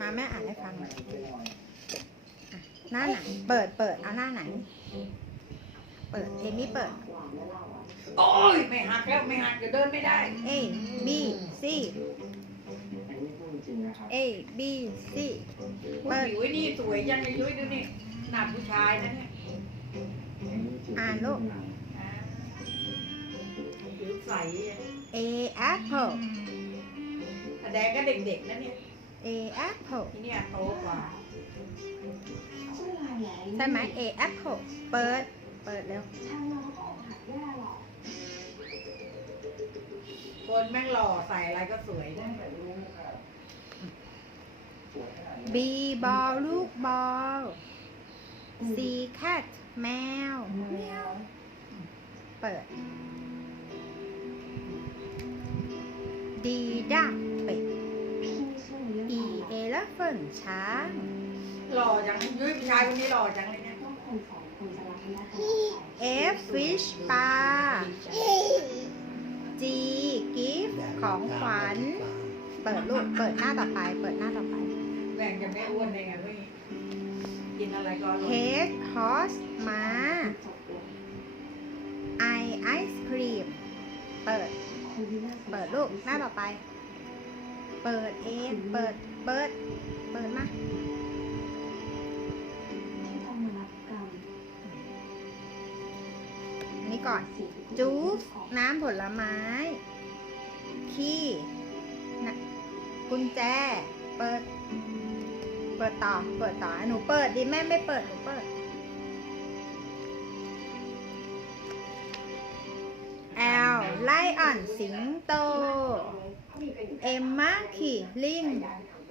มาแม่อ่านให้ฟังหน่อยอะหน้าไหนเปิดเปิดเอาหน้าไหน เปิดเอมี่เปิด โอ้ย ไม่หักแล้ว ไม่หักจะเดินไม่ได้ A B C A B C ผู้ผิวไอ้นี่สวยยังไงยุ้ยดูนี่หนักผู้ชายนะเนี่ยอ่านลูก อ่าผิวใส A apple แสดงก็เด็กๆนะเนี่ย A apple ที่เนี่ยโตกว่าใช่ไหม A apple เปิด เปิดเร็วคนแม่งหล่อใส่อะไรก็สวยนะ B ball ลูกบอล C cat แมว เปิด D duck เป็ด E elephant ช้าง หล่อจังยุ้ยผู้ชายคนนี้หล่อจังเลยเนี่ย F fish ปลา G gift ของขวัญ เปิดลูกเปิดหน้าต่อไป เปิดหน้าต่อไป แบ่งจะไม่อ้วนได้ไงเว้ยกินอะไรก็อร่อย H horse ม้า I ice cream เปิด เปิดลูกหน้าต่อไป เปิดเองเปิด เปิดเปิดมาอันนี้ก่อนจู๊สน้ำผลไม้ ขี้นะกุญแจ เปิด เปิดต่อ เปิดต่อหนูเปิดดิแม่ไม่เปิด หนูเปิด L ไล่อ่อน สิงโต M มาขี่ลิงผู้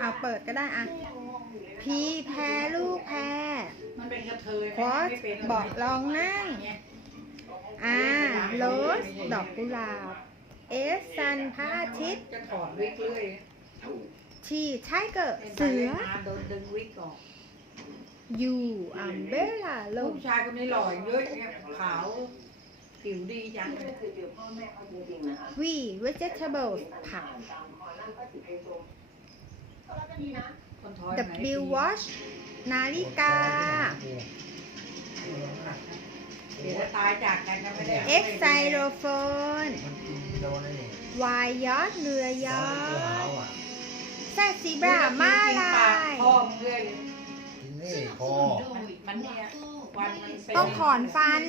อ่าเปิดก็ได้อะพีแพรลูกแพรมันเป็นกระเทยคอสไม่เป็นบอกลองนั่งเนี่ยอ่าโรสดอกกุหลาบ เอสซันพระอาทิตย์จะถอดวิกเรื่อยทีไทเกอร์เป็นเสือนานโดนดึงวิกออกยูอัมเบล่าลมผู้ชายคนนี้หล่อเยอะเนี่ยขาวผิวดีจังวีเวจเทเบิลผักคนทอยไหน W watch นาฬิกา เดี๋ยวจะตายจากกันจะไม่ได้ X ไซโลโฟน Y ยอดเรือยอดแซซีบรามาลาย พ่อมึงเรื่อยเลยนี่คอ มันเนี่ยวันมันเป็นต้องถอนฟัน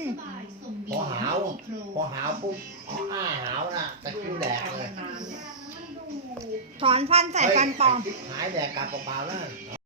พอหาว พอหาวปุ๊บพออ้าหาวน่ะตะคริวแดกเลย นานเนี่ย ถอนฟันใส่ฟันปลอม หายแดกกลับเปล่าๆแล้ว